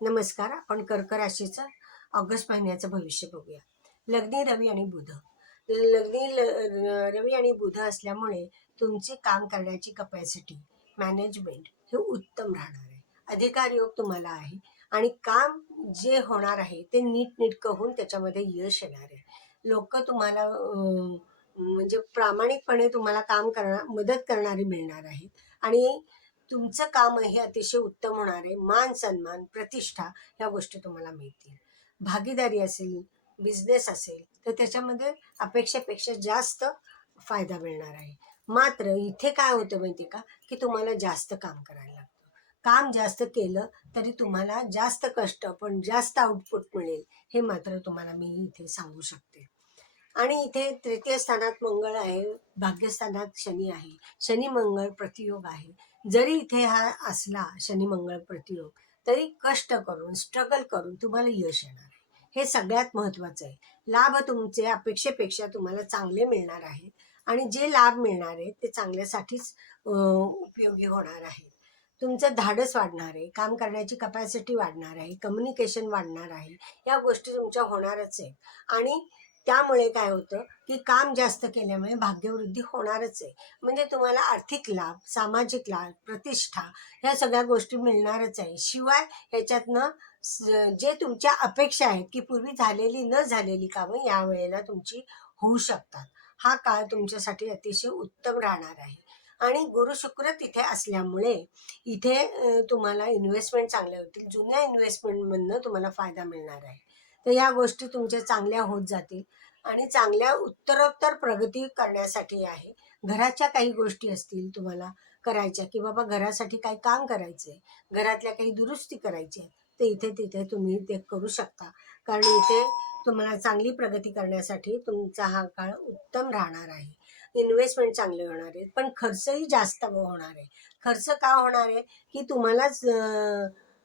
नमस्कार. आपण कर्क राशीचं ऑगस्ट महिन्याचं भविष्य बघूया. लग्नी रवी आणि बुध. रवी आणि बुध असल्यामुळे तुमची काम करण्याची कपॅसिटी, मॅनेजमेंट हे उत्तम राहणार आहे. अधिकार योग तुम्हाला आहे आणि काम जे होणार आहे ते नीटनेटकं होऊन त्याच्यामध्ये यश येणार आहे. लोक तुम्हाला म्हणजे प्रामाणिकपणे तुम्हाला काम करणार, मदत करणारी मिळणार आहेत आणि तुमचं काम हे अतिशय उत्तम होणार आहे. मान सन्मान, प्रतिष्ठा ह्या गोष्टी तुम्हाला मिळतील. भागीदारी असेल, बिझनेस असेल तर त्याच्यामध्ये अपेक्षेपेक्षा जास्त फायदा मिळणार आहे. मात्र इथे काय होतं माहिती का, की तुम्हाला जास्त काम करायला लागतं. काम जास्त केलं तरी तुम्हाला जास्त कष्ट पण जास्त आउटपुट मिळेल, हे मात्र तुम्हाला मी इथे सांगू शकते. आणि इथे तृतीय स्थानात मंगळ आहे, भाग्यस्थानात शनी आहे. शनी मंगळ प्रतियोग आहे. जरी इथे हा असला शनी मंगळ प्रतियोग, तरी कष्ट करून स्ट्रगल करून तुम्हाला यश येणार आहे. हे सगळ्यात महत्त्वाचं आहे. लाभ तुमचे अपेक्षेपेक्षा तुम्हाला चांगले मिळणार आहेत आणि जे लाभ मिळणार आहेत ते चांगल्यासाठीच उपयोगी होणार आहेत. तुमचं धाडस वाढणार आहे, काम करण्याची कपॅसिटी वाढणार आहे, कम्युनिकेशन वाढणार आहे. या गोष्टी तुमच्या होणारच आहेत आणि त्यामुळे काय होतं, की काम जास्त केल्यामुळे भाग्यवृद्धी होणारच आहे. म्हणजे तुम्हाला आर्थिक लाभ, सामाजिक लाभ, प्रतिष्ठा ह्या सगळ्या गोष्टी मिळणारच आहे. शिवाय ह्याच्यातनं जे तुमच्या अपेक्षा आहेत, की पूर्वी झालेली न झालेली कामं यावेळेला तुमची होऊ शकतात. हा काळ तुमच्यासाठी अतिशय उत्तम राहणार आहे. आणि गुरु शुक्र तिथे असल्यामुळे इथे तुम्हाला इन्व्हेस्टमेंट चांगल्या होतील. जुन्या इन्व्हेस्टमेंटमधनं तुम्हाला फायदा मिळणार आहे. तर या गोष्टी तुमच्या चांगल्या होत जातील आणि चांगल्या उत्तरोत्तर प्रगती करण्यासाठी आहे. घराच्या काही गोष्टी असतील तुम्हाला करायच्या, की बाबा घरासाठी काही काम करायचंय, घरातल्या काही दुरुस्ती करायची आहे, तर इथे तिथे तुम्ही ते करू शकता. कारण इथे तुम्हाला चांगली प्रगती करण्यासाठी तुमचा हा काळ उत्तम राहणार आहे. इन्व्हेस्टमेंट चांगले होणार आहे, पण खर्चही जास्त होणार आहे. खर्च का होणार आहे, की तुम्हालाच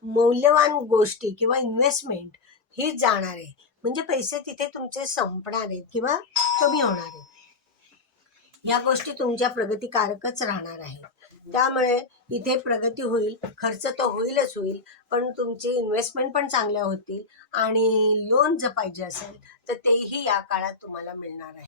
मौल्यवान गोष्टी किंवा इन्व्हेस्टमेंट हीच जाणार आहे. म्हणजे पैसे तिथे तुमचे संपणार आहेत किंवा कमी होणार आहेत. या गोष्टी तुमच्या प्रगतिकारकच राहणार आहेत. त्यामुळे इथे प्रगती होईल, खर्च तर होईलच होईल, पण तुमचे इन्व्हेस्टमेंट पण चांगल्या होतील आणि लोन जर पाहिजे असेल तर तेही या काळात तुम्हाला मिळणार आहे.